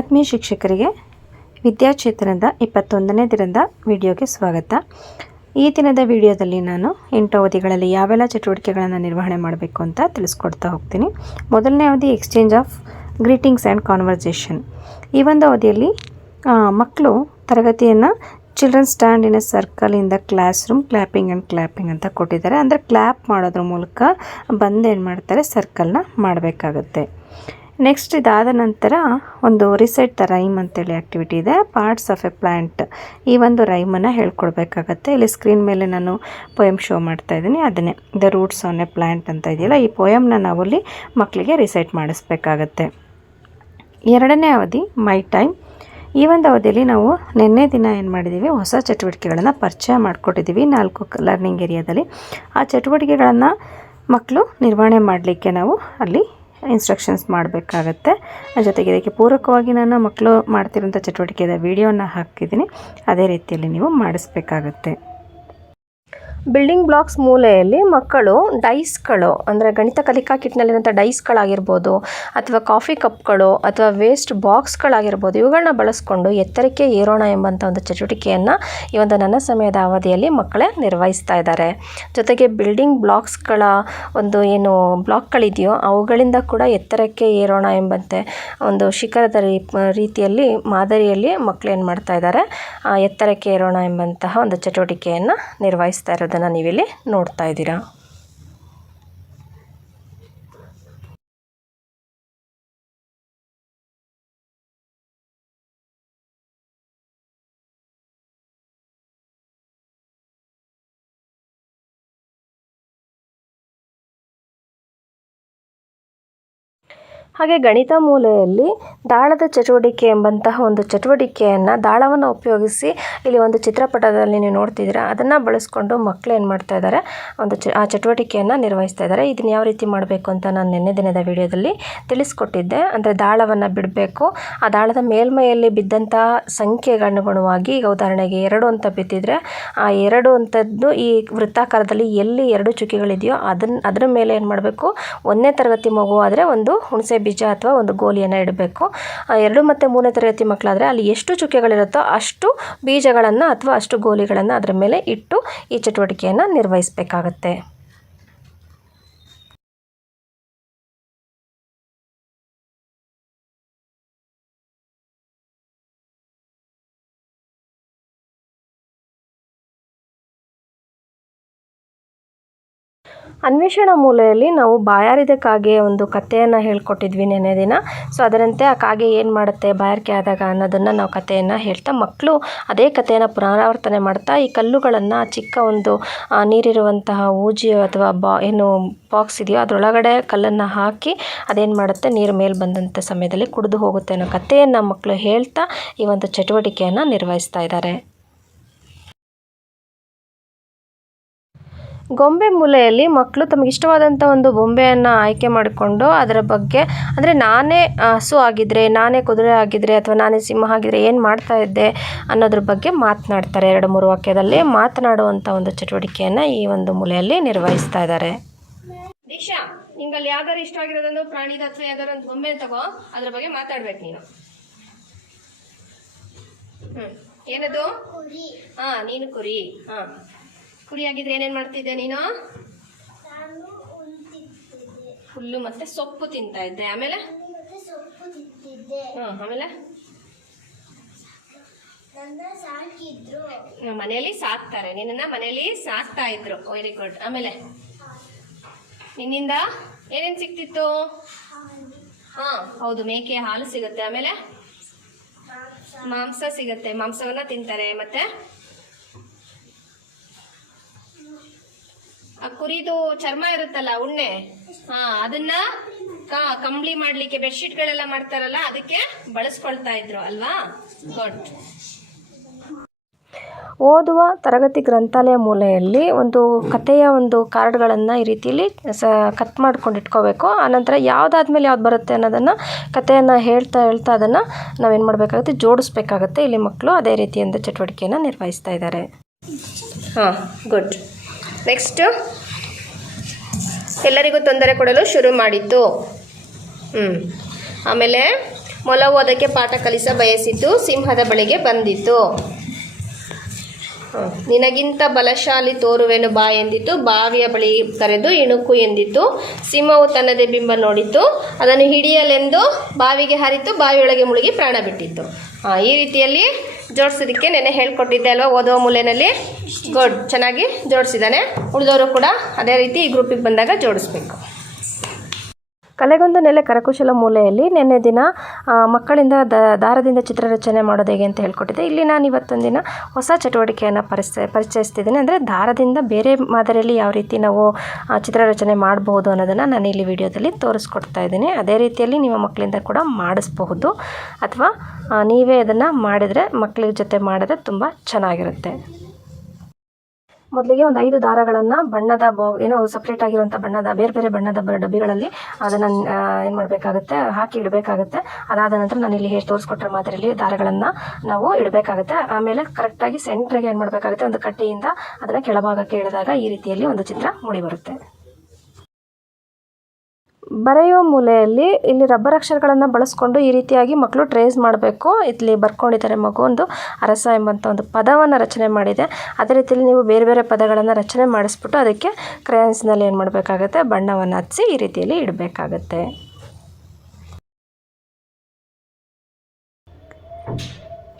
ಆತ್ಮೀಯ ಶಿಕ್ಷಕರಿಗೆ ವಿದ್ಯಾಚೇತನದ 21ನೇ ದಿನದ ವಿಡಿಯೋಗೆ ಸ್ವಾಗತ. ಈ ದಿನದ ವಿಡಿಯೋದಲ್ಲಿ ನಾನು 8 ಅವಧಿಗಳಲ್ಲಿ ಯಾವೆಲ್ಲ ಚಟುವಟಿಕೆಗಳನ್ನು ನಿರ್ವಹಣೆ ಮಾಡಬೇಕು ಅಂತ ತಿಳಿಸ್ಕೊಡ್ತಾ ಹೋಗ್ತೀನಿ. ಮೊದಲನೇ ಅವಧಿ exchange of greetings and conversation. ಈ ಒಂದು ಅವಧಿಯಲ್ಲಿ ಮಕ್ಕಳು ತರಗತಿಯನ್ನು children stand in a circle in the class room clapping and clapping ಅಂತ ಕೊಟ್ಟಿದ್ದಾರೆ. ಅಂದರೆ ಕ್ಲ್ಯಾಪ್ ಮಾಡೋದ್ರ ಮೂಲಕ ಬಂದು ಏನು ಮಾಡ್ತಾರೆ, ಸರ್ಕಲ್ನ ಮಾಡಬೇಕಾಗತ್ತೆ. ನೆಕ್ಸ್ಟ್ ಇದಾದ ನಂತರ ಒಂದು ರಿಸೆಟ್ ದ ರೈಮ್ ಅಂತೇಳಿ ಆ್ಯಕ್ಟಿವಿಟಿ ಇದೆ. ಪಾರ್ಟ್ಸ್ ಆಫ್ ಎ ಪ್ಲ್ಯಾಂಟ್, ಈ ಒಂದು ರೈಮನ್ನು ಹೇಳ್ಕೊಡ್ಬೇಕಾಗತ್ತೆ. ಇಲ್ಲಿ ಸ್ಕ್ರೀನ್ ಮೇಲೆ ನಾನು ಪೊಯಮ್ ಶೋ ಮಾಡ್ತಾ ಇದ್ದೀನಿ, ಅದನ್ನೇ the roots on A plant ಅಂತ ಇದೆಯಲ್ಲ, ಈ ಪೊಯಮ್ನ ನಾವಲ್ಲಿ ಮಕ್ಕಳಿಗೆ ರಿಸೈಟ್ ಮಾಡಿಸ್ಬೇಕಾಗತ್ತೆ. ಎರಡನೇ ಅವಧಿ ಮೈ ಟೈಮ್. ಈ ಒಂದು ಅವಧಿಯಲ್ಲಿ ನಾವು ನಿನ್ನೆ ದಿನ ಏನು ಮಾಡಿದ್ದೀವಿ, ಹೊಸ ಚಟುವಟಿಕೆಗಳನ್ನು ಪರಿಚಯ ಮಾಡಿಕೊಟ್ಟಿದ್ದೀವಿ 4 ಲರ್ನಿಂಗ್ ಏರಿಯಾದಲ್ಲಿ. ಆ ಚಟುವಟಿಕೆಗಳನ್ನು ಮಕ್ಕಳು ನಿರ್ವಹಣೆ ಮಾಡಲಿಕ್ಕೆ ನಾವು ಅಲ್ಲಿ ಇನ್ಸ್ಟ್ರಕ್ಷನ್ಸ್ ಮಾಡಬೇಕಾಗತ್ತೆ. ಜೊತೆಗೆ ಇದಕ್ಕೆ ಪೂರಕವಾಗಿ ನಾನು ಮಕ್ಕಳು ಮಾಡ್ತಿರೋಂಥ ಚಟುವಟಿಕೆಯ ವಿಡಿಯೋನ ಹಾಕಿದ್ದೀನಿ, ಅದೇ ರೀತಿಯಲ್ಲಿ ನೀವು ಮಾಡಿಸ್ಬೇಕಾಗತ್ತೆ. ಬಿಲ್ಡಿಂಗ್ ಬ್ಲಾಕ್ಸ್ ಮೂಲೆಯಲ್ಲಿ ಮಕ್ಕಳು ಡೈಸ್ಗಳು, ಅಂದರೆ ಗಣಿತ ಕಲಿಕಾ ಕಿಟ್ನಲ್ಲಿರೋಂಥ ಡೈಸ್ಗಳಾಗಿರ್ಬೋದು, ಅಥವಾ ಕಾಫಿ ಕಪ್ಗಳು, ಅಥವಾ ವೇಸ್ಟ್ ಬಾಕ್ಸ್ಗಳಾಗಿರ್ಬೋದು, ಇವುಗಳನ್ನ ಬಳಸ್ಕೊಂಡು ಎತ್ತರಕ್ಕೆ ಏರೋಣ ಎಂಬಂಥ ಒಂದು ಚಟುವಟಿಕೆಯನ್ನು ಈ ಒಂದು ನನ್ನ ಸಮಯದ ಅವಧಿಯಲ್ಲಿ ಮಕ್ಕಳೇ ನಿರ್ವಹಿಸ್ತಾ ಇದ್ದಾರೆ. ಜೊತೆಗೆ ಬಿಲ್ಡಿಂಗ್ ಬ್ಲಾಕ್ಸ್ಗಳ ಒಂದು ಏನು ಬ್ಲಾಕ್ಗಳಿದೆಯೋ ಅವುಗಳಿಂದ ಕೂಡ ಎತ್ತರಕ್ಕೆ ಏರೋಣ ಎಂಬಂತೆ ಒಂದು ಶಿಖರದ ರೀತಿಯಲ್ಲಿ ಮಾದರಿಯಲ್ಲಿ ಮಕ್ಕಳು ಏನು ಮಾಡ್ತಾ ಇದ್ದಾರೆ, ಎತ್ತರಕ್ಕೆ ಏರೋಣ ಎಂಬಂತಹ ಒಂದು ಚಟುವಟಿಕೆಯನ್ನು ನಿರ್ವಹಿಸ್ತಾ ಇರೋದನ್ನು ನೀವಿಲ್ಲಿ ನೋಡ್ತಾ ಇದ್ದೀರಾ. ಹಾಗೆ ಗಣಿತ ಮೂಲೆಯಲ್ಲಿ ದಾಳದ ಚಟುವಟಿಕೆ ಎಂಬಂತಹ ಒಂದು ಚಟುವಟಿಕೆಯನ್ನು, ದಾಳವನ್ನು ಉಪಯೋಗಿಸಿ ಇಲ್ಲಿ ಒಂದು ಚಿತ್ರಪಟದಲ್ಲಿ ನೀವು ನೋಡ್ತಿದ್ದೀರಾ, ಅದನ್ನು ಬಳಸ್ಕೊಂಡು ಮಕ್ಕಳು ಏನು ಮಾಡ್ತಾ ಇದ್ದಾರೆ, ಆ ಚಟುವಟಿಕೆಯನ್ನು ನಿರ್ವಹಿಸ್ತಾ ಇದ್ದಾರೆ. ಇದನ್ನು ಯಾವ ರೀತಿ ಮಾಡಬೇಕು ಅಂತ ನಾನು ನಿನ್ನೆ ದಿನದ ವಿಡಿಯೋದಲ್ಲಿ ತಿಳಿಸ್ಕೊಟ್ಟಿದ್ದೆ. ಅಂದರೆ ದಾಳವನ್ನು ಬಿಡಬೇಕು, ಆ ದಾಳದ ಮೇಲ್ಮೈಯಲ್ಲಿ ಬಿದ್ದಂತಹ ಸಂಖ್ಯೆಗನುಗುಣವಾಗಿ, ಈಗ ಉದಾಹರಣೆಗೆ 2 ಅಂತ ಬಿದ್ದಿದ್ರೆ ಆ 2 ಅಂತದ್ದು ಈ ವೃತ್ತಾಕಾರದಲ್ಲಿ ಎಲ್ಲಿ 2 ಚುಕ್ಕೆಗಳಿದೆಯೋ ಅದರ ಮೇಲೆ ಏನು ಮಾಡಬೇಕು, 1ನೇ ತರಗತಿ ಮಗು ಆದರೆ ಒಂದು ಹುಣಸೆ ಬೀಜ ಅಥವಾ ಒಂದು ಗೋಲಿಯನ್ನು ಇಡಬೇಕು. 2 ಮತ್ತು 3ನೇ ತರಗತಿ ಮಕ್ಕಳಾದರೆ ಅಲ್ಲಿ ಎಷ್ಟು ಚುಕ್ಕೆಗಳಿರುತ್ತೋ ಅಷ್ಟು ಬೀಜಗಳನ್ನು ಅಥವಾ ಅಷ್ಟು ಗೋಲಿಗಳನ್ನು ಅದರ ಮೇಲೆ ಇಟ್ಟು ಈ ಚಟುವಟಿಕೆಯನ್ನು ನಿರ್ವಹಿಸಬೇಕಾಗತ್ತೆ. ಅನ್ವೇಷಣಾ ಮೂಲೆಯಲ್ಲಿ ನಾವು ಬಾಯಾರಿದ ಕಾಗೆಯ ಒಂದು ಕಥೆಯನ್ನು ಹೇಳ್ಕೊಟ್ಟಿದ್ವಿ ನೆನ್ನೆ ದಿನ. ಸೊ ಅದರಂತೆ ಆ ಕಾಗೆ ಏನು ಮಾಡುತ್ತೆ ಬಾಯಾರಿಕೆ ಆದಾಗ ಅನ್ನೋದನ್ನು ನಾವು ಕಥೆಯನ್ನು ಹೇಳ್ತಾ, ಮಕ್ಕಳು ಅದೇ ಕಥೆಯನ್ನು ಪುನರಾವರ್ತನೆ ಮಾಡ್ತಾ ಈ ಕಲ್ಲುಗಳನ್ನು ಚಿಕ್ಕ ಒಂದು ನೀರಿರುವಂತಹ ಊಜಿ ಅಥವಾ ಬಾಕ್ಸ್ ಇದೆಯೋ ಅದರೊಳಗಡೆ ಕಲ್ಲನ್ನು ಹಾಕಿ ಅದೇನು ಮಾಡುತ್ತೆ, ನೀರು ಮೇಲೆ ಬಂದಂಥ ಸಮಯದಲ್ಲಿ ಕುಡಿದು ಹೋಗುತ್ತೆ ಅನ್ನೋ ಕಥೆಯನ್ನು ಮಕ್ಕಳು ಹೇಳ್ತಾ ಈ ಒಂದು ಚಟುವಟಿಕೆಯನ್ನು ನಿರ್ವಹಿಸ್ತಾ ಇದ್ದಾರೆ. ಗೊಂಬೆ ಮೂಲೆಯಲ್ಲಿ ಮಕ್ಕಳು ತಮಗೆ ಇಷ್ಟವಾದಂಥ ಒಂದು ಬೊಂಬೆಯನ್ನು ಆಯ್ಕೆ ಮಾಡಿಕೊಂಡು ಅದರ ಬಗ್ಗೆ, ಅಂದರೆ ನಾನೇ ಹಸು ಆಗಿದ್ದರೆ, ನಾನೇ ಕುದುರೆ ಆಗಿದ್ದರೆ, ಅಥವಾ ನಾನೇ ಸಿಂಹ ಆಗಿದ್ದರೆ ಏನು ಮಾಡ್ತಾ ಇದ್ದೆ ಅನ್ನೋದ್ರ ಬಗ್ಗೆ ಮಾತನಾಡ್ತಾರೆ. 2-3 ವಾಕ್ಯದಲ್ಲಿ ಮಾತನಾಡುವಂಥ ಒಂದು ಚಟುವಟಿಕೆಯನ್ನು ಈ ಒಂದು ಮೂಲೆಯಲ್ಲಿ ನಿರ್ವಹಿಸ್ತಾ ಇದ್ದಾರೆ. ದೀಕ್ಷಾ, ನಿಂಗಲ್ಲಿ ಯಾವ್ದಾರು ಇಷ್ಟ ಆಗಿರೋದೊಂದು ಪ್ರಾಣಿದ ಅಥವಾ ಯಾವ್ದಾರು ಒಂದು ಬೊಂಬೆ ತಗೋ, ಅದ್ರ ಬಗ್ಗೆ ಮಾತಾಡ್ಬೇಕು ನೀನು. ಏನದು? ನೀನು ಕುರಿ. ಕುರಿಯಾಗಿದ್ರೆ ಏನೇನು ಮಾಡ್ತಿದ್ದೆ ನೀನು? ಹುಲ್ಲು ಮತ್ತೆ ಸೊಪ್ಪು ತಿಂತಾ ಇದ್ದೆ. ಆಮೇಲೆ ಆಮೇಲೆ ಮನೆಯಲ್ಲಿ ಸಾಕ್ತಾರೆ, ನಿನ್ನ ಮನೆಯಲ್ಲಿ ಸಾಕ್ತಾ ಇದ್ರು. Very good. ಆಮೇಲೆ ನಿನ್ನಿಂದ ಏನೇನು ಸಿಕ್ತಿತ್ತು? ಹೌದು, ಮೇಕೆ ಹಾಲು ಸಿಗುತ್ತೆ. ಆಮೇಲೆ ಮಾಂಸ ಸಿಗುತ್ತೆ, ಮಾಂಸವನ್ನ ತಿಂತಾರೆ. ಮತ್ತೆ ಆ ಕುರಿದು ಚರ್ಮ ಇರುತ್ತಲ್ಲ, ಉಣ್ಣೆ, ಅದನ್ನ ಕಂಬಳಿ ಮಾಡ್ಲಿಕ್ಕೆ ಬೆಡ್ಶೀಟ್ಗಳೆಲ್ಲ ಮಾಡ್ತಾರಲ್ಲ, ಅದಕ್ಕೆ ಬಳಸ್ಕೊಳ್ತಾ ಇದ್ರು ಅಲ್ವಾ? ಗುಡ್. ಓದುವ ತರಗತಿ ಗ್ರಂಥಾಲಯ ಮೂಲೆಯಲ್ಲಿ ಒಂದು ಕಥೆಯ ಒಂದು ಕಾರ್ಡ್ಗಳನ್ನು ಈ ರೀತಿಯಲ್ಲಿ ಕಟ್ ಮಾಡ್ಕೊಂಡು ಇಟ್ಕೋಬೇಕು. ಆನಂತರ ಯಾವುದಾದ್ಮೇಲೆ ಯಾವ್ದು ಬರುತ್ತೆ ಅನ್ನೋದನ್ನು ಕಥೆಯನ್ನು ಹೇಳ್ತಾ ಅದನ್ನು ನಾವೇನು ಮಾಡಬೇಕಾಗುತ್ತೆ, ಜೋಡಿಸ್ಬೇಕಾಗತ್ತೆ. ಇಲ್ಲಿ ಮಕ್ಕಳು ಅದೇ ರೀತಿಯಿಂದ ಚಟುವಟಿಕೆಯನ್ನು ನಿರ್ವಹಿಸ್ತಾ ಇದ್ದಾರೆ. ಗುಡ್. ನೆಕ್ಸ್ಟ್, ಎಲ್ಲರಿಗೂ ತೊಂದರೆ ಕೊಡಲು ಶುರು ಮಾಡಿತು. ಆಮೇಲೆ ಮೊಲವು ಅದಕ್ಕೆ ಪಾಠ ಕಲಿಸ ಬಯಸಿತು, ಸಿಂಹದ ಬಳಿಗೆ ಬಂದಿತು. ನಿನಗಿಂತ ಬಲಶಾಲಿ ತೋರುವೆನು ಬಾ ಎಂದಿತು, ಬಾವಿಯ ಬಳಿ ಕರೆದು ಇಣುಕು ಎಂದಿತು. ಸಿಂಹವು ತನ್ನದೇ ಬಿಂಬ ನೋಡಿತು, ಅದನ್ನು ಹಿಡಿಯಲೆಂದು ಬಾವಿಗೆ ಹರಿತು, ಬಾವಿಯೊಳಗೆ ಮುಳುಗಿ ಪ್ರಾಣ ಬಿಟ್ಟಿತ್ತು. ಈ ರೀತಿಯಲ್ಲಿ ಜೋಡಿಸೋದಕ್ಕೆ ನೆನೆ ಹೇಳ್ಕೊಟ್ಟಿದ್ದೆ ಅಲ್ವಾ ಓದುವ ಮೂಲೆಯಲ್ಲಿ. ಗುಡ್, ಚೆನ್ನಾಗಿ ಜೋಡಿಸಿದ್ದಾನೆ. ಉಳಿದವರು ಕೂಡ ಅದೇ ರೀತಿ ಈ ಗ್ರೂಪಿಗೆ ಬಂದಾಗ ಜೋಡಿಸ್ಬೇಕು. ಕಲೆಗೊಂದು ನೆಲೆ ಕರಕುಶಲ ಮೂಲೆಯಲ್ಲಿ ನಿನ್ನೆ ದಿನ ಮಕ್ಕಳಿಂದ ದಾರದಿಂದ ಚಿತ್ರರಚನೆ ಮಾಡೋದು ಹೇಗೆ ಅಂತ ಹೇಳ್ಕೊಟ್ಟಿದ್ದೆ. ಇಲ್ಲಿ ನಾನು ಇವತ್ತೊಂದು ದಿನ ಹೊಸ ಚಟುವಟಿಕೆಯನ್ನು ಪರಿಚಯಿಸ್ತಿದ್ದೀನಿ. ಅಂದರೆ ದಾರದಿಂದ ಬೇರೆ ಮಾದರಿಯಲ್ಲಿ ಯಾವ ರೀತಿ ನಾವು ಚಿತ್ರರಚನೆ ಮಾಡಬಹುದು ಅನ್ನೋದನ್ನು ನಾನು ಇಲ್ಲಿ ವಿಡಿಯೋದಲ್ಲಿ ತೋರಿಸ್ಕೊಡ್ತಾ ಇದ್ದೀನಿ. ಅದೇ ರೀತಿಯಲ್ಲಿ ನಿಮ್ಮ ಮಕ್ಕಳಿಂದ ಕೂಡ ಮಾಡಿಸ್ಬಹುದು, ಅಥವಾ ನೀವೇ ಅದನ್ನು ಮಾಡಿದರೆ ಮಕ್ಕಳ ಜೊತೆ ಮಾಡಿದ್ರೆ ತುಂಬ ಚೆನ್ನಾಗಿರುತ್ತೆ. ಮೊದಲಿಗೆ ಒಂದು 5 ದಾರಗಳನ್ನು ಬಣ್ಣದ ಏನೋ ಸಪ್ರೇಟ್ ಆಗಿರುವಂಥ ಬಣ್ಣದ ಬೇರೆ ಬೇರೆ ಬಣ್ಣದ ಡಬ್ಬಿಗಳಲ್ಲಿ ಅದನ್ನು ಏನು ಮಾಡಬೇಕಾಗುತ್ತೆ, ಹಾಕಿ ಇಡಬೇಕಾಗುತ್ತೆ. ಅದಾದ ನಂತರ ನಾನು ಇಲ್ಲಿ ಹೇಗೆ ತೋರಿಸ್ಕೊಟ್ರೆ ಮಾದರಿಯಲ್ಲಿ ದಾರಗಳನ್ನು ನಾವು ಇಡಬೇಕಾಗುತ್ತೆ. ಆಮೇಲೆ ಕರೆಕ್ಟಾಗಿ ಸೆಂಟ್ರಿಗೆ ಏನು ಮಾಡಬೇಕಾಗುತ್ತೆ, ಒಂದು ಕಟ್ಟಿಯಿಂದ ಅದನ್ನು ಕೆಳಭಾಗಕ್ಕೆ ಇಳಿದಾಗ ಈ ರೀತಿಯಲ್ಲಿ ಒಂದು ಚಿತ್ರ ಮೂಡಿ ಬರುತ್ತೆ. ಬರೆಯುವ ಮೂಲೆಯಲ್ಲಿ ಇಲ್ಲಿ ರಬ್ಬರ್ ಅಕ್ಷರಗಳನ್ನು ಬಳಸ್ಕೊಂಡು ಈ ರೀತಿಯಾಗಿ ಮಕ್ಕಳು ಟ್ರೇಸ್ ಮಾಡಬೇಕು. ಇಲ್ಲಿ ಬರ್ಕೊಂಡಿದ್ದಾರೆ ಮಗು ಒಂದು ಅರಸ ಎಂಬಂಥ ಒಂದು ಪದವನ್ನು ರಚನೆ ಮಾಡಿದೆ. ಅದೇ ರೀತಿಯಲ್ಲಿ ನೀವು ಬೇರೆ ಬೇರೆ ಪದಗಳನ್ನು ರಚನೆ ಮಾಡಿಸ್ಬಿಟ್ಟು ಅದಕ್ಕೆ ಕ್ರಯಾನ್ಸ್ನಲ್ಲಿ ಏನು ಮಾಡಬೇಕಾಗುತ್ತೆ, ಬಣ್ಣವನ್ನು ಹಚ್ಚಿ ಈ ರೀತಿಯಲ್ಲಿ ಇಡಬೇಕಾಗತ್ತೆ.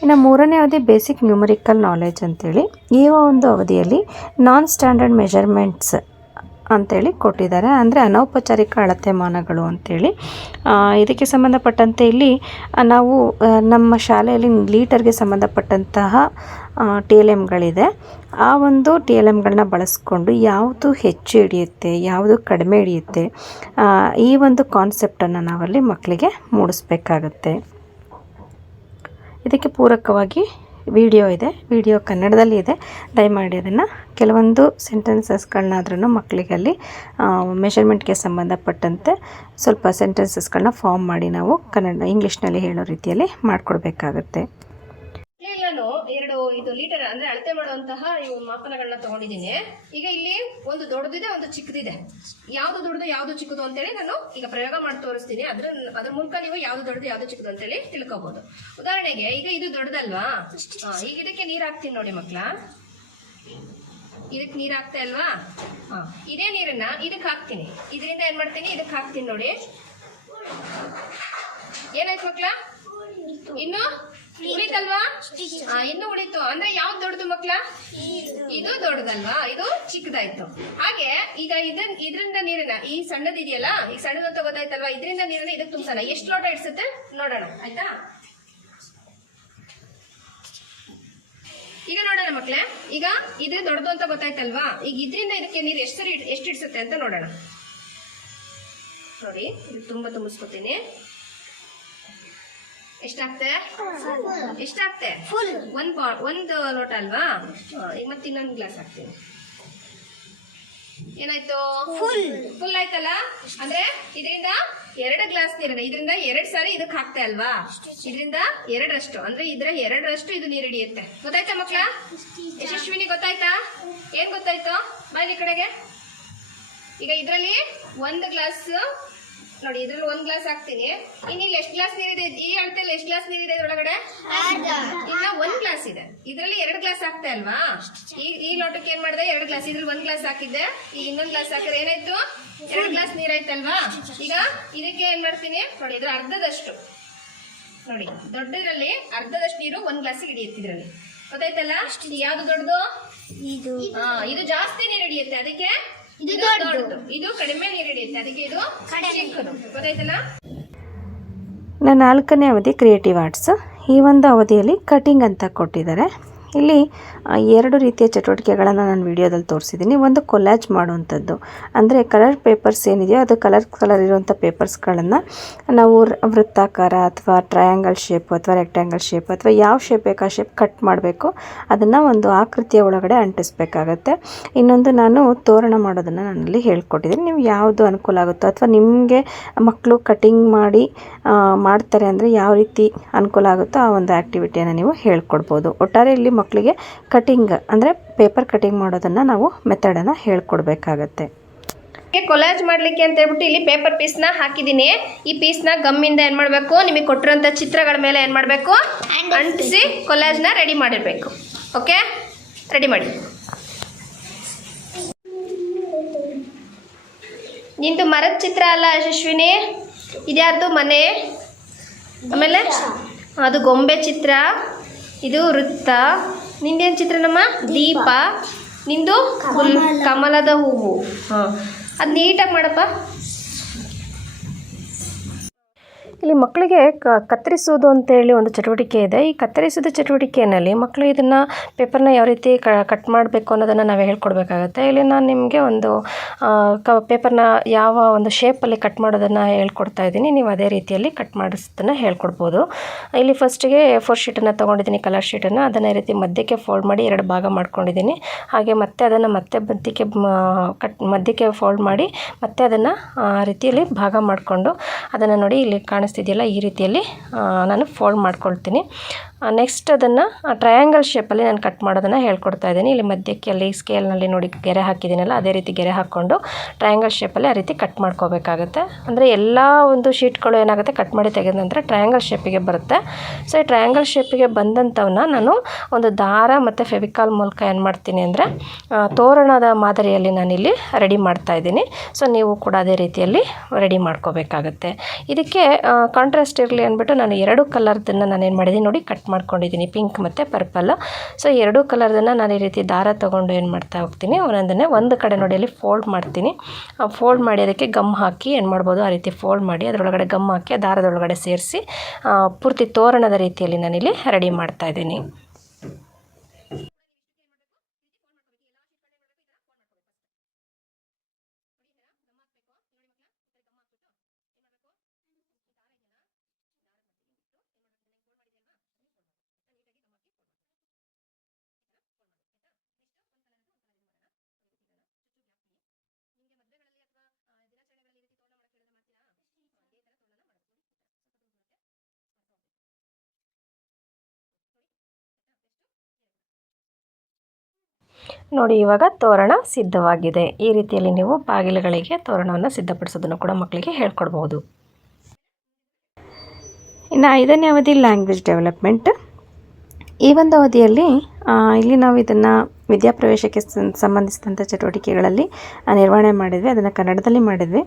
ಇನ್ನು 3ನೇ ಅವಧಿ ಬೇಸಿಕ್ ನ್ಯೂಮರಿಕಲ್ ನಾಲೆಜ್ ಅಂತೇಳಿ. ಈ ಒಂದು ಅವಧಿಯಲ್ಲಿ ನಾನ್ ಸ್ಟ್ಯಾಂಡರ್ಡ್ ಮೆಜರ್ಮೆಂಟ್ಸ್ ಅಂತೇಳಿ ಕೊಟ್ಟಿದ್ದಾರೆ. ಅಂದರೆ ಅನೌಪಚಾರಿಕ ಅಳತೆ ಮಾನಗಳು ಅಂತೇಳಿ. ಇದಕ್ಕೆ ಸಂಬಂಧಪಟ್ಟಂತೆ ಇಲ್ಲಿ ನಾವು ನಮ್ಮ ಶಾಲೆಯಲ್ಲಿ ಲೀಟರ್ಗೆ ಸಂಬಂಧಪಟ್ಟಂತಹ TLMಗಳಿದೆ. ಆ ಒಂದು TLMಗಳನ್ನ ಬಳಸ್ಕೊಂಡು ಯಾವುದು ಹೆಚ್ಚು ಹಿಡಿಯುತ್ತೆ, ಯಾವುದು ಕಡಿಮೆ ಹಿಡಿಯುತ್ತೆ, ಈ ಒಂದು ಕಾನ್ಸೆಪ್ಟನ್ನು ನಾವಲ್ಲಿ ಮಕ್ಕಳಿಗೆ ಮೂಡಿಸ್ಬೇಕಾಗತ್ತೆ. ಇದಕ್ಕೆ ಪೂರಕವಾಗಿ ವಿಡಿಯೋ ಇದೆ, ವಿಡಿಯೋ ಕನ್ನಡದಲ್ಲಿ ಇದೆ. ದಯಮಾಡಿ ಅದನ್ನು ಕೆಲವೊಂದು ಸೆಂಟೆನ್ಸಸ್ಗಳನ್ನಾದ್ರೂ ಮಕ್ಕಳಿಗೆ ಅಲ್ಲಿ ಮೆಷರ್ಮೆಂಟ್ಗೆ ಸಂಬಂಧಪಟ್ಟಂತೆ ಸ್ವಲ್ಪ ಸೆಂಟೆನ್ಸಸ್ಗಳನ್ನ ಫಾರ್ಮ್ ಮಾಡಿ ನಾವು ಇಂಗ್ಲೀಷ್ನಲ್ಲಿ ಹೇಳೋ ರೀತಿಯಲ್ಲಿ ಮಾಡಿಕೊಡ್ಬೇಕಾಗತ್ತೆ. ನಾನು 2 ಲೀಟರ್ ಅಂದ್ರೆ ಅಳತೆ ಮಾಡುವಂತಹ ಇವು ಮಾಪನಗಳನ್ನ ತಗೊಂಡಿದ್ದೀನಿ. ಈಗ ಇಲ್ಲಿ ಒಂದು ದೊಡ್ಡದಿದೆ, ಒಂದು ಚಿಕ್ಕದಿದೆ. ಯಾವ್ದು ದೊಡ್ಡದು ಯಾವ್ದು ಚಿಕ್ಕದು ಅಂತೇಳಿ ನಾನು ಈಗ ಪ್ರಯೋಗ ಮಾಡಿ ತೋರಿಸ್ತೀನಿ. ಅದ್ರ ಮೂಲಕ ನೀವು ಯಾವ್ದು ದೊಡ್ಡದು ಯಾವ್ದು ಚಿಕ್ಕದು ಅಂತೇಳಿ ತಿಳ್ಕೊಬಹುದು. ಉದಾಹರಣೆಗೆ ಈಗ ಇದು ದೊಡ್ಡದಲ್ವಾ, ಈಗ ಇದಕ್ಕೆ ನೀರ್ ಹಾಕ್ತೀನಿ ನೋಡಿ ಮಕ್ಳ. ಇದಕ್ಕೆ ನೀರ್ ಹಾಕ್ತಾ ಅಲ್ವಾ, ಇದೇ ನೀರನ್ನ ಇದಕ್ಕೆ ಹಾಕ್ತೀನಿ. ಇದರಿಂದ ಏನ್ ಮಾಡ್ತೀನಿ, ಇದಕ್ಕೆ ಹಾಕ್ತೀನಿ ನೋಡಿ. ಏನಾಯ್ತು ಮಕ್ಳ, ಇನ್ನು ಉಳಿತಲ್ವಾ, ಇನ್ನು ಉಳಿತು. ಅಂದ್ರೆ ಯಾವ್ದು ದೊಡ್ಡದು ಮಕ್ಳ, ಇದು ದೊಡ್ಡದಲ್ವಾ, ಇದು ಚಿಕ್ಕದಾಯ್ತು. ಹಾಗೆ ಈಗ ಇದರಿಂದ ನೀರನ್ನ ಈ ಸಣ್ಣದಿದೆಯಲ್ಲ, ಈಗ ಸಣ್ಣದಂತ ಗೊತ್ತಾಯ್ತಲ್ವಾ, ಇದರಿಂದ ನೀರನ್ನ ಇದಕ್ಕೆ ತುಂಬಿಸೋಣ. ಎಷ್ಟು ಲೋಟ ಇಡ್ಸುತ್ತೆ ನೋಡೋಣ, ಆಯ್ತಾ? ಈಗ ನೋಡೋಣ ಮಕ್ಳೇ, ಈಗ ಇದು ದೊಡ್ಡದು ಅಂತ ಗೊತ್ತಾಯ್ತಲ್ವಾ, ಈಗ ಇದರಿಂದ ಇದಕ್ಕೆ ನೀರು ಎಷ್ಟು ಇಡ್ಸುತ್ತೆ ಅಂತ ನೋಡೋಣ. ನೋಡಿ, ಇದು ತುಂಬಾ ತುಂಬಿಸ್ಕೊತೀನಿ. ಎಷ್ಟಾಗ್ತೆ, ಒಂದು ಲೋಟ ಅಲ್ವಾ. ಈಗ ಮತ್ತೆ ಇನ್ನೊಂದು ಗ್ಲಾಸ್ ಹಾಕ್ತೀನಿ. ಏನಾಯ್ತು, ಫುಲ್ ಆಯ್ತಲ್ಲ. ಅಂದ್ರೆ ಇದರಿಂದ 2 ಗ್ಲಾಸ್ ನೀರನ್ನ ಇದರಿಂದ 2 ಸಾರಿ ಇದಕ್ಕೆ ಹಾಕ್ತೆ ಅಲ್ವಾ. ಇದರಿಂದ 2ರಷ್ಟು ಅಂದ್ರೆ ಇದರ 2ರಷ್ಟು ಇದು ನೀರು ಹಿಡಿಯುತ್ತೆ. ಗೊತ್ತಾಯ್ತಾ ಮಕ್ಳ? ಯಶಸ್ವಿನಿ ಗೊತ್ತಾಯ್ತಾ? ಏನ್ ಗೊತ್ತಾಯ್ತು, ಬಾಯ್ಲಿ ಕಡೆಗೆ. ಈಗ ಇದ್ರಲ್ಲಿ 1 ಗ್ಲಾಸ್ ನೋಡಿ, ಇದ್ರಲ್ಲಿ 1 ಗ್ಲಾಸ್ ಹಾಕ್ತೀನಿ. ಇನ್ನು ಇಲ್ಲಿ ಎಷ್ಟು ಗ್ಲಾಸ್ ನೀರಿದೆ, ಈ ಅಳತೆಯಲ್ಲಿ ಎಷ್ಟು ಗ್ಲಾಸ್ ನೀರಿದೆ ಇದ್ರೊಳಗಡೆ? ಇನ್ನ 1 ಗ್ಲಾಸ್ ಇದೆ. ಇದ್ರಲ್ಲಿ 2 ಗ್ಲಾಸ್ ಹಾಕ್ತೆ ಅಲ್ವಾ. ಈ ಲೋಟಕ್ಕೆ ಏನ್ ಮಾಡಿದೆ, 2 ಗ್ಲಾಸ್. ಇದ್ರಲ್ಲಿ 1 ಗ್ಲಾಸ್ ಹಾಕಿದ್ದೆ, ಈಗ ಇನ್ನೊಂದು ಗ್ಲಾಸ್ ಹಾಕಿದ್ರೆ ಏನಾಯ್ತು, 2 ಗ್ಲಾಸ್ ನೀರಾಯ್ತಲ್ವಾ. ಈಗ ಇದಕ್ಕೆ ಏನ್ ಮಾಡ್ತೀನಿ ನೋಡಿ, ಇದ್ರ ಅರ್ಧದಷ್ಟು ನೋಡಿ, ದೊಡ್ಡದ್ರಲ್ಲಿ ಅರ್ಧದಷ್ಟು ನೀರು 1 ಗ್ಲಾಸಿಗೆ ಹಿಡಿಯುತ್ತೆ ಇದ್ರಲ್ಲಿ. ಗೊತ್ತಾಯ್ತಲ್ಲ? ಯಾವ್ದು ದೊಡ್ಡದು, ಇದು ಜಾಸ್ತಿ ನೀರು ಹಿಡಿಯುತ್ತೆ, ಅದಕ್ಕೆ ಇದು ದೊಡ್ಡದು. ಇದು ಕಡಿಮೆ ನೀರು ಹಿಡಿಯುತ್ತೆ, ಅದಕ್ಕೆ ಇದು ಚಿಕ್ಕದು. ಗೊತ್ತಾಯ್ತಲ್ಲ? 4ನೇ ಅವಧಿ ಕ್ರಿಯೇಟಿವ್ ಆರ್ಟ್ಸ್. ಈ ಒಂದು ಅವಧಿಯಲ್ಲಿ ಕಟಿಂಗ್ ಅಂತ ಕೊಟ್ಟಿದ್ದಾರೆ. ಇಲ್ಲಿ 2 ರೀತಿಯ ಚಟುವಟಿಕೆಗಳನ್ನು ನಾನು ವಿಡಿಯೋದಲ್ಲಿ ತೋರಿಸಿದ್ದೀನಿ. ಒಂದು ಕೊಲ್ಯಾಜ್ ಮಾಡುವಂಥದ್ದು, ಅಂದರೆ ಕಲರ್ ಪೇಪರ್ಸ್ ಏನಿದೆಯೋ ಅದು ಕಲರ್ ಇರುವಂಥ ಪೇಪರ್ಸ್ಗಳನ್ನು ನಾವು ವೃತ್ತಾಕಾರ ಅಥವಾ ಟ್ರಯಾಂಗಲ್ ಶೇಪ್ ಅಥವಾ ರೆಕ್ಟ್ಯಾಂಗಲ್ ಶೇಪ್ ಅಥವಾ ಯಾವ ಶೇಪ್ ಬೇಕು ಆ ಶೇಪ್ ಕಟ್ ಮಾಡಬೇಕು. ಅದನ್ನು ಒಂದು ಆಕೃತಿಯ ಒಳಗಡೆ ಅಂಟಿಸ್ಬೇಕಾಗತ್ತೆ. ಇನ್ನೊಂದು ನಾನು ತೋರಣ ಮಾಡೋದನ್ನು ನಾನಲ್ಲಿ ಹೇಳ್ಕೊಟ್ಟಿದ್ದೀನಿ. ನೀವು ಯಾವುದು ಅನುಕೂಲ ಆಗುತ್ತೋ ಅಥವಾ ನಿಮಗೆ ಮಕ್ಕಳು ಕಟಿಂಗ್ ಮಾಡ್ತಾರೆ ಅಂದರೆ ಯಾವ ರೀತಿ ಅನುಕೂಲ ಆಗುತ್ತೋ ಆ ಒಂದು ಆ್ಯಕ್ಟಿವಿಟಿಯನ್ನು ನೀವು ಹೇಳ್ಕೊಡ್ಬೋದು. ಒಟ್ಟಾರೆ ಇಲ್ಲಿ ಮಕ್ಕಳಿಗೆ ಕಟಿಂಗ್ ಅಂದರೆ ಪೇಪರ್ ಕಟಿಂಗ್ ಮಾಡೋದನ್ನು ನಾವು ಮೆಥಡನ್ನು ಹೇಳ್ಕೊಡ್ಬೇಕಾಗತ್ತೆ. ಕೊಲಾಜ್ ಮಾಡಲಿಕ್ಕೆ ಅಂತ ಹೇಳ್ಬಿಟ್ಟು ಇಲ್ಲಿ ಪೇಪರ್ ಪೀಸ್ನ ಹಾಕಿದ್ದೀನಿ. ಈ ಪೀಸ್ನ ಗಮ್ಮಿಂದ ಏನು ಮಾಡಬೇಕು, ನಿಮಗೆ ಕೊಟ್ಟಿರೋಂಥ ಚಿತ್ರಗಳ ಮೇಲೆ ಏನು ಮಾಡಬೇಕು, ಅಂಟಿಸಿ ಕೊಲಾಜ್ನ ರೆಡಿ ಮಾಡಿರಬೇಕು. ಓಕೆ, ರೆಡಿ ಮಾಡಿ. ನಿಂದು ಮರದ ಚಿತ್ರ ಅಲ್ಲ ಯಶಸ್ವಿನಿ, ಇದ್ಯಾರ್ದು ಮನೆ, ಆಮೇಲೆ ಅದು ಗೊಂಬೆ ಚಿತ್ರ, ಇದು ವೃತ್ತ. ನಿಂದೇನು ಚಿತ್ರ ನಮ್ಮ ದೀಪ, ನಿಂದು ಕಮಲದ ಹೂವು. ಹಾಂ, ಅದು ನೀಟಾಗಿ ಮಾಡಪ್ಪ. ಇಲ್ಲಿ ಮಕ್ಕಳಿಗೆ ಕತ್ತರಿಸೋದು ಅಂತೇಳಿ ಒಂದು ಚಟುವಟಿಕೆ ಇದೆ. ಈ ಕತ್ತರಿಸೋದು ಚಟುವಟಿಕೆಯಲ್ಲಿ ಮಕ್ಕಳು ಇದನ್ನು ಪೇಪರ್ನ ಯಾವ ರೀತಿ ಕಟ್ ಮಾಡಬೇಕು ಅನ್ನೋದನ್ನು ನಾವು ಹೇಳ್ಕೊಡ್ಬೇಕಾಗತ್ತೆ. ಇಲ್ಲಿ ನಾನು ನಿಮಗೆ ಒಂದು ಪೇಪರ್ನ ಯಾವ ಒಂದು ಶೇಪಲ್ಲಿ ಕಟ್ ಮಾಡೋದನ್ನು ಹೇಳ್ಕೊಡ್ತಾ ಇದ್ದೀನಿ. ನೀವು ಅದೇ ರೀತಿಯಲ್ಲಿ ಕಟ್ ಮಾಡಿಸೋದನ್ನು ಹೇಳ್ಕೊಡ್ಬೋದು. ಇಲ್ಲಿ ಫಸ್ಟಿಗೆ A4 ಶೀಟನ್ನು ತೊಗೊಂಡಿದ್ದೀನಿ, ಕಲರ್ ಶೀಟನ್ನು. ಅದನ್ನು ಈ ರೀತಿ ಮಧ್ಯಕ್ಕೆ ಫೋಲ್ಡ್ ಮಾಡಿ 2 ಭಾಗ ಮಾಡ್ಕೊಂಡಿದ್ದೀನಿ. ಹಾಗೆ ಮತ್ತೆ ಅದನ್ನು ಮಧ್ಯಕ್ಕೆ ಫೋಲ್ಡ್ ಮಾಡಿ ಮತ್ತೆ ಅದನ್ನು ರೀತಿಯಲ್ಲಿ ಭಾಗ ಮಾಡಿಕೊಂಡು ಅದನ್ನು ನೋಡಿ ಇಲ್ಲಿ ಕಾಣಿಸ್ತಿದೆಯಲ್ಲ, ಈ ರೀತಿಯಲ್ಲಿ ನಾನು ಫೋಲ್ಡ್ ಮಾಡ್ಕೊಳ್ತೀನಿ. ನೆಕ್ಸ್ಟ್ ಅದನ್ನು ಟ್ರಯಾಂಗಲ್ ಶೇಪಲ್ಲಿ ನಾನು ಕಟ್ ಮಾಡೋದನ್ನು ಹೇಳ್ಕೊಡ್ತಾ ಇದ್ದೀನಿ. ಇಲ್ಲಿ ಮಧ್ಯಕ್ಕೆ ಅಲ್ಲಿ ಸ್ಕೇಲ್ನಲ್ಲಿ ನೋಡಿ ಗೆರೆ ಹಾಕಿದ್ದೀನಲ್ಲ, ಅದೇ ರೀತಿ ಗೆರೆ ಹಾಕ್ಕೊಂಡು ಟ್ರಯಾಂಗಲ್ ಶೇಪಲ್ಲಿ ಆ ರೀತಿ ಕಟ್ ಮಾಡ್ಕೋಬೇಕಾಗುತ್ತೆ. ಅಂದರೆ ಎಲ್ಲ ಒಂದು ಶೀಟ್ಗಳು ಏನಾಗುತ್ತೆ, ಕಟ್ ಮಾಡಿ ತೆಗೆದ ನಂತರ ಟ್ರಯಾಂಗಲ್ ಶೇಪಿಗೆ ಬರುತ್ತೆ. ಸೊ ಈ ಟ್ರಯಾಂಗಲ್ ಶೇಪಿಗೆ ಬಂದಂಥವನ್ನ ನಾನು ಒಂದು ದಾರ ಮತ್ತು ಫೆವಿಕಾಲ್ ಮೂಲಕ ಏನು ಮಾಡ್ತೀನಿ ಅಂದರೆ ತೋರಣದ ಮಾದರಿಯಲ್ಲಿ ನಾನಿಲ್ಲಿ ರೆಡಿ ಮಾಡ್ತಾ ಇದ್ದೀನಿ. ಸೊ ನೀವು ಕೂಡ ಅದೇ ರೀತಿಯಲ್ಲಿ ರೆಡಿ ಮಾಡ್ಕೋಬೇಕಾಗತ್ತೆ. ಇದಕ್ಕೆ ಕಾಂಟ್ರಾಸ್ಟ್ ಇರಲಿ ಅಂದ್ಬಿಟ್ಟು ನಾನು 2 ಕಲರ್ದನ್ನು ನಾನೇನು ಮಾಡಿದ್ದೀನಿ ನೋಡಿ, ಕಟ್ ಮಾಡ್ಕೊಂಡಿದ್ದೀನಿ, ಪಿಂಕ್ ಮತ್ತು ಪರ್ಪಲ್. ಸೊ 2 ಕಲರ್ದನ್ನು ನಾನು ಈ ರೀತಿ ದಾರ ತೊಗೊಂಡು ಏನು ಮಾಡ್ತಾ ಹೋಗ್ತೀನಿ, ಒಂದೊಂದನ್ನೇ ಒಂದು ಕಡೆ ನೋಡಿ ಅಲ್ಲಿ ಫೋಲ್ಡ್ ಮಾಡ್ತೀನಿ. ಫೋಲ್ಡ್ ಮಾಡಿ ಅದಕ್ಕೆ ಗಮ್ ಹಾಕಿ ಏನು ಮಾಡ್ಬೋದು, ಆ ರೀತಿ ಫೋಲ್ಡ್ ಮಾಡಿ ಅದರೊಳಗಡೆ ಗಮ್ ಹಾಕಿ ದಾರದೊಳಗಡೆ ಸೇರಿಸಿ ಪೂರ್ತಿ ತೋರಣದ ರೀತಿಯಲ್ಲಿ ನಾನಿಲ್ಲಿ ರೆಡಿ ಮಾಡ್ತಾ ಇದ್ದೀನಿ. ನೋಡಿ, ಇವಾಗ ತೋರಣ ಸಿದ್ಧವಾಗಿದೆ. ಈ ರೀತಿಯಲ್ಲಿ ನೀವು ಬಾಗಿಲುಗಳಿಗೆ ತೋರಣವನ್ನು ಸಿದ್ಧಪಡಿಸೋದನ್ನು ಕೂಡ ಮಕ್ಕಳಿಗೆ ಹೇಳ್ಕೊಡ್ಬೋದು. ಇನ್ನು 5ನೇ ಅವಧಿ ಲ್ಯಾಂಗ್ವೇಜ್ ಡೆವಲಪ್ಮೆಂಟ್. ಈ ಒಂದು ಅವಧಿಯಲ್ಲಿ ಇಲ್ಲಿ ನಾವು ಇದನ್ನು ವಿದ್ಯಾಪ್ರವೇಶಕ್ಕೆ ಸಂಬಂಧಿಸಿದಂಥ ಚಟುವಟಿಕೆಗಳಲ್ಲಿ ನಿರ್ವಹಣೆ ಮಾಡಿದ್ವಿ. ಅದನ್ನು ಕನ್ನಡದಲ್ಲಿ ಮಾಡಿದ್ವಿ.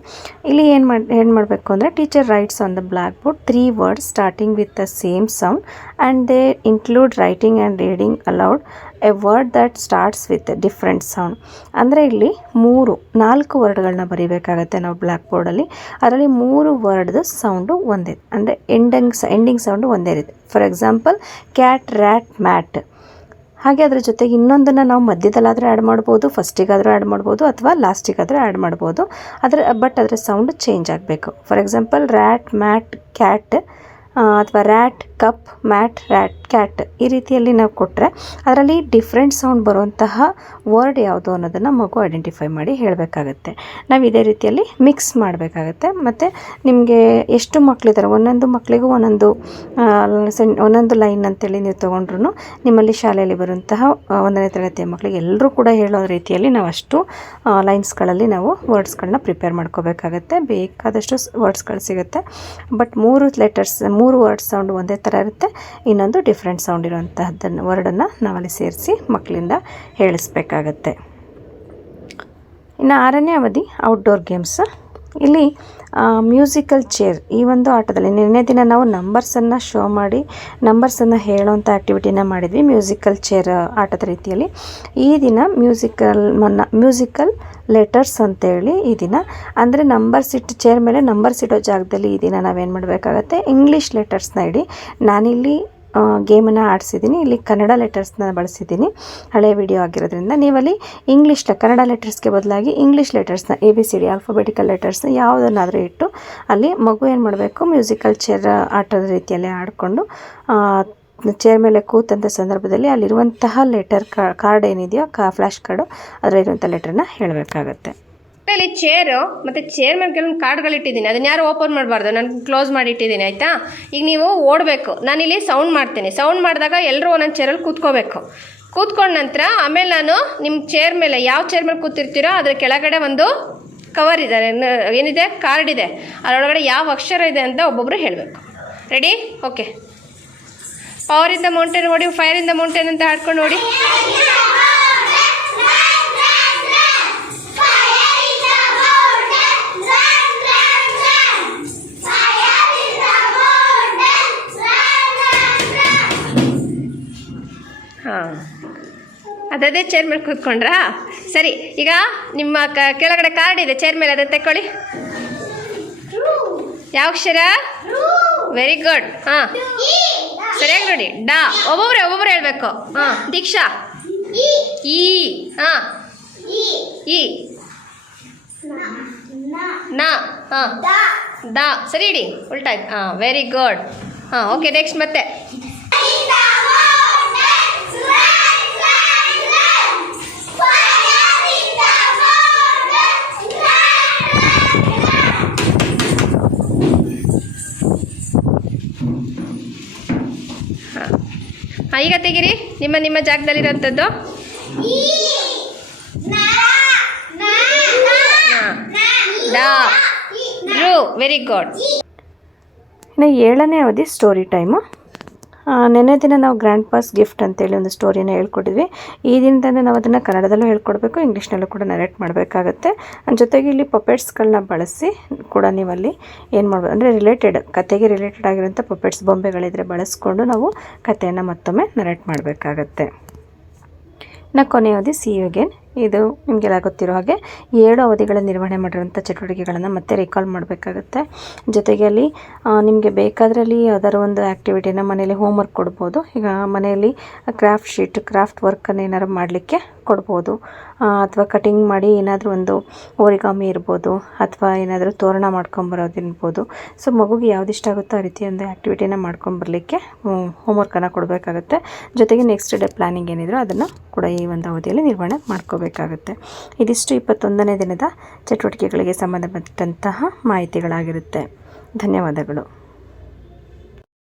ಇಲ್ಲಿ ಏನು ಮಾಡಬೇಕು ಅಂದರೆ, teacher rights on the black board 3 words starting with the same sound and they include writing and reading aloud A word that starts with different sound. ಅಂದರೆ ಇಲ್ಲಿ 4 ವರ್ಡ್ಗಳನ್ನ ಬರೀಬೇಕಾಗತ್ತೆ ನಾವು ಬ್ಲ್ಯಾಕ್ ಬೋರ್ಡಲ್ಲಿ. ಅದರಲ್ಲಿ 3 ವರ್ಡ್ದು ಸೌಂಡು ಒಂದೇ, ಅಂದರೆ ಎಂಡಿಂಗ್ ಸೌಂಡು ಒಂದೇ ರೀತಿ. For example cat, rat, mat. ಹಾಗೆ ಅದ್ರ ಜೊತೆಗೆ ಇನ್ನೊಂದನ್ನು ನಾವು ಮಧ್ಯದಲ್ಲಾದರೂ ಆ್ಯಡ್ ಮಾಡ್ಬೋದು, ಫಸ್ಟಿಗಾದರೂ ಆ್ಯಡ್ ಮಾಡ್ಬೋದು, ಅಥವಾ ಲಾಸ್ಟಿಗಾದರೂ ಆ್ಯಡ್ ಮಾಡ್ಬೋದು. ಬಟ್ ಅದರ ಸೌಂಡ್ ಚೇಂಜ್ ಆಗಬೇಕು. For example rat, mat, cat, ಅಥವಾ rat, cup, mat, rat, cat. ಈ ರೀತಿಯಲ್ಲಿ ನಾವು ಕೊಟ್ಟರೆ ಅದರಲ್ಲಿ ಡಿಫ್ರೆಂಟ್ ಸೌಂಡ್ ಬರುವಂತಹ ವರ್ಡ್ ಯಾವುದು ಅನ್ನೋದನ್ನು ಮಗು ಐಡೆಂಟಿಫೈ ಮಾಡಿ ಹೇಳಬೇಕಾಗತ್ತೆ. ನಾವು ಇದೇ ರೀತಿಯಲ್ಲಿ ಮಿಕ್ಸ್ ಮಾಡಬೇಕಾಗತ್ತೆ. ಮತ್ತು ನಿಮಗೆ ಎಷ್ಟು ಮಕ್ಕಳಿದ್ದಾರೆ, ಒಂದೊಂದು ಮಕ್ಕಳಿಗೂ ಒಂದೊಂದು ಲೈನ್ ಅಂತೇಳಿ ನೀವು ತೊಗೊಂಡ್ರು ನಿಮ್ಮಲ್ಲಿ ಶಾಲೆಯಲ್ಲಿ ಬರುವಂತಹ 1ನೇ ತರಗತಿಯ ಮಕ್ಕಳಿಗೆ ಎಲ್ಲರೂ ಕೂಡ ಹೇಳೋ ರೀತಿಯಲ್ಲಿ ನಾವು ಅಷ್ಟು ಲೈನ್ಸ್ಗಳಲ್ಲಿ ನಾವು ವರ್ಡ್ಸ್ಗಳನ್ನ ಪ್ರಿಪೇರ್ ಮಾಡ್ಕೋಬೇಕಾಗತ್ತೆ. ಬೇಕಾದಷ್ಟು ವರ್ಡ್ಸ್ಗಳು ಸಿಗುತ್ತೆ. ಬಟ್ 3 ವರ್ಡ್ಸ್ ಸೌಂಡ್ ಒಂದೇ ಥರ ಇರುತ್ತೆ, ಇನ್ನೊಂದು ಡಿಫ್ರೆಂಟ್ ಸೌಂಡ್ ಇರುವಂತಹದ್ದನ್ನು ವರ್ಡನ್ನು ನಾವಲ್ಲಿ ಸೇರಿಸಿ ಮಕ್ಕಳಿಂದ ಹೇಳಿಸ್ಬೇಕಾಗತ್ತೆ. ಇನ್ನು 6ನೇ ಅವಧಿ ಔಟ್ಡೋರ್ ಗೇಮ್ಸ್. ಇಲ್ಲಿ ಮ್ಯೂಸಿಕಲ್ ಚೇರ್, ಈ ಒಂದು ಆಟದಲ್ಲಿ ನಿನ್ನೆ ದಿನ ನಾವು ನಂಬರ್ಸನ್ನು ಶೋ ಮಾಡಿ ನಂಬರ್ಸನ್ನು ಹೇಳೋವಂಥ ಆ್ಯಕ್ಟಿವಿಟಿನ ಮಾಡಿದ್ವಿ ಮ್ಯೂಸಿಕಲ್ ಚೇರ್ ಆಟದ ರೀತಿಯಲ್ಲಿ. ಈ ದಿನ ಮ್ಯೂಸಿಕಲ್ ಲೆಟರ್ಸ್ ಅಂತೇಳಿ ಈ ದಿನ, ಅಂದರೆ ಚೇರ್ ಮೇಲೆ ನಂಬರ್ಸ್ ಇಡೋ ಜಾಗದಲ್ಲಿ ಈ ದಿನ ನಾವೇನು ಮಾಡಬೇಕಾಗತ್ತೆ, ಇಂಗ್ಲೀಷ್ ಲೆಟರ್ಸ್ನ ಇಡಿ. ನಾನಿಲ್ಲಿ ಗೇಮನ್ನು ಆಡಿಸಿದ್ದೀನಿ. ಇಲ್ಲಿ ಕನ್ನಡ ಲೆಟರ್ಸ್ನ ಬಳಸಿದ್ದೀನಿ, ಹಳೆ ವಿಡಿಯೋ ಆಗಿರೋದ್ರಿಂದ. ನೀವಲ್ಲಿ ಕನ್ನಡ ಲೆಟರ್ಸ್ಗೆ ಬದಲಾಗಿ ಇಂಗ್ಲೀಷ್ ಲೆಟರ್ಸ್ನ ABCD ಆಲ್ಫಾಬೆಟಿಕಲ್ ಲೆಟರ್ಸ್ನ ಯಾವುದನ್ನಾದರೂ ಇಟ್ಟು ಅಲ್ಲಿ ಮಗು ಏನು ಮಾಡಬೇಕು, ಮ್ಯೂಸಿಕಲ್ ಚೇರ್ ಆಟದ ರೀತಿಯಲ್ಲಿ ಆಡಿಕೊಂಡು ಚೇರ್ ಮೇಲೆ ಕೂತಂಥ ಸಂದರ್ಭದಲ್ಲಿ ಅಲ್ಲಿರುವಂತಹ ಲೆಟರ್ ಕಾರ್ಡ್ ಏನಿದೆಯೋ ಫ್ಲ್ಯಾಶ್ ಕಾರ್ಡು ಅದರಲ್ಲಿರುವಂಥ ಲೆಟರ್ನ ಹೇಳಬೇಕಾಗತ್ತೆ. ಇಲ್ಲಿ ಚೇರು ಮತ್ತು ಚೇರ್ ಮೇಲೆ ಕೆಲವೊಂದು ಕಾರ್ಡ್ಗಳು ಇಟ್ಟಿದ್ದೀನಿ, ಅದನ್ನ ಯಾರು ಓಪನ್ ಮಾಡಬಾರ್ದು, ನಾನು ಕ್ಲೋಸ್ ಮಾಡಿ ಇಟ್ಟಿದ್ದೀನಿ, ಆಯಿತಾ. ಈಗ ನೀವು ಓಡಬೇಕು, ನಾನಿಲ್ಲಿ ಸೌಂಡ್ ಮಾಡ್ತೀನಿ. ಸೌಂಡ್ ಮಾಡಿದಾಗ ಎಲ್ಲರೂ ಒಂದೊಂದು ಚೇರಲ್ಲಿ ಕೂತ್ಕೋಬೇಕು. ಕೂತ್ಕೊಂಡ ನಂತರ ಆಮೇಲೆ ನಾನು ನಿಮ್ಮ ಚೇರ್ ಮೇಲೆ ಯಾವ ಚೇರ್ ಮೇಲೆ ಕೂತಿರ್ತೀರೋ ಅದರ ಕೆಳಗಡೆ ಒಂದು ಕವರ್ ಇದೆ, ಏನಿದೆ, ಕಾರ್ಡ್ ಇದೆ. ಅದರೊಳಗಡೆ ಯಾವ ಅಕ್ಷರ ಇದೆ ಅಂತ ಒಬ್ಬೊಬ್ಬರು ಹೇಳಬೇಕು. Ready? Okay. Power in the mountain ನೋಡಿ, ಫೈರ್ ಇನ್ ದ ಮೌಂಟೇನ್ ಅಂತ ಹಾಡ್ಕೊಂಡು ನೋಡಿ. ಹಾಂ, ಅದೇ ಚೇರ್ ಮೇಲೆ ಕೂತ್ಕೊಂಡ್ರಾ? ಸರಿ, ಈಗ ನಿಮ್ಮ ಕೆಳಗಡೆ ಕಾರ್ಡ್ ಇದೆ ಚೇರ್ ಮೇಲೆ, ಅದನ್ನು ತೆಕ್ಕೊಳ್ಳಿ. ಯಾವ ಅಕ್ಷರ? Very good. ಹಾಂ, ಸರಿಯಾಗಿ ನೋಡಿ. ಡಾ. ಒಬ್ಬೊಬ್ಬರು ಹೇಳ್ಬೇಕು. ಹಾಂ, ದೀಕ್ಷಾ. ಈ. ಹಾಂ, ಈ. ನಾ. ಹಾಂ, ದಾ. ಸರಿ ಇಡಿ, ಉಲ್ಟಾಯ್ತು. ಹಾಂ, ವೆರಿ ಗುಡ್. ಹಾಂ, ಓಕೆ, ನೆಕ್ಸ್ಟ್ ಮತ್ತೆ. ಹಾಂ, ಈಗ ತೆಗೀರಿ ನಿಮ್ಮ ಜಾಗದಲ್ಲಿರೋಂಥದ್ದು. Very good. ಇನ್ನು 7ನೇ ಅವಧಿ ಸ್ಟೋರಿ ಟೈಮು. ನೆನ್ನೆ ದಿನ ನಾವು ಗ್ರ್ಯಾಂಡ್ ಪಾಸ್ ಗಿಫ್ಟ್ ಅಂತೇಳಿ ಒಂದು ಸ್ಟೋರಿನ ಹೇಳ್ಕೊಟ್ಟಿದ್ವಿ. ಈ ದಿನದಿಂದ ನಾವು ಅದನ್ನು ಕನ್ನಡದಲ್ಲೂ ಹೇಳ್ಕೊಡ್ಬೇಕು, ಇಂಗ್ಲೀಷ್ನಲ್ಲೂ ಕೂಡ ನರೇಟ್ ಮಾಡಬೇಕಾಗತ್ತೆ. ಜೊತೆಗೆ ಇಲ್ಲಿ ಪಪೆಟ್ಸ್ಗಳನ್ನ ಬಳಸಿ ಕೂಡ ನೀವಲ್ಲಿ ಏನು ಮಾಡ್ಬೋದು ಅಂದರೆ ಕತೆಗೆ ರಿಲೇಟೆಡ್ ಆಗಿರೋಂಥ ಪಪೆಟ್ಸ್ ಬೊಂಬೆಗಳಿದ್ರೆ ಬಳಸ್ಕೊಂಡು ನಾವು ಕಥೆಯನ್ನು ಮತ್ತೊಮ್ಮೆ ನರೇಟ್ ಮಾಡಬೇಕಾಗತ್ತೆ. ಇನ್ನು ಕೊನೆಯ ಅವಧಿ ಸಿ ಯು ಅಗೇನ್. ಇದು ನಿಮಗೆಲ್ಲ ಗೊತ್ತಿರೋ ಹಾಗೆ 7 ಅವಧಿಗಳ ನಿರ್ವಹಣೆ ಮಾಡಿರೋಂಥ ಚಟುವಟಿಕೆಗಳನ್ನು ಮತ್ತೆ ರಿಕಾಲ್ ಮಾಡಬೇಕಾಗತ್ತೆ. ಜೊತೆಗೆ ಅಲ್ಲಿ ನಿಮಗೆ ಬೇಕಾದ್ರಲ್ಲಿ ಯಾವ್ದಾದ್ರು ಒಂದು ಆ್ಯಕ್ಟಿವಿಟಿನ ಮನೇಲಿ ಹೋಮ್ವರ್ಕ್ ಕೊಡ್ಬೋದು. ಈಗ ಮನೆಯಲ್ಲಿ ಕ್ರಾಫ್ಟ್ ಶೀಟ್, ಕ್ರಾಫ್ಟ್ ವರ್ಕನ್ನು ಏನಾದ್ರು ಮಾಡಲಿಕ್ಕೆ ಕೊಡ್ಬೋದು. ಅಥವಾ ಕಟಿಂಗ್ ಮಾಡಿ ಏನಾದರೂ ಒಂದು ಓರಿಗಾಮಿ ಇರ್ಬೋದು, ಅಥವಾ ಏನಾದರೂ ತೋರಣ ಮಾಡ್ಕೊಂಬರೋದಿರ್ಬೋದು. ಸೊ ಮಗುಗೆ ಯಾವ್ದು ಇಷ್ಟ ಆಗುತ್ತೋ ಆ ರೀತಿ ಒಂದು ಆ್ಯಕ್ಟಿವಿಟಿನ ಮಾಡ್ಕೊಂಬರಲಿಕ್ಕೆ ಹೋಮ್ವರ್ಕನ್ನು ಕೊಡಬೇಕಾಗತ್ತೆ. ಜೊತೆಗೆ ನೆಕ್ಸ್ಟ್ ಡೇ ಪ್ಲ್ಯಾನಿಂಗ್ ಏನಿದ್ರು ಅದನ್ನು ಕೂಡ ಈ ಒಂದು ಅವಧಿಯಲ್ಲಿ ನಿರ್ವಹಣೆ ಮಾಡ್ಕೋಬೇಕಾಗುತ್ತೆ. ಇದಿಷ್ಟು 21ನೇ ದಿನದ ಚಟುವಟಿಕೆಗಳಿಗೆ ಸಂಬಂಧಪಟ್ಟಂತಹ ಮಾಹಿತಿಗಳಾಗಿರುತ್ತೆ. ಧನ್ಯವಾದಗಳು.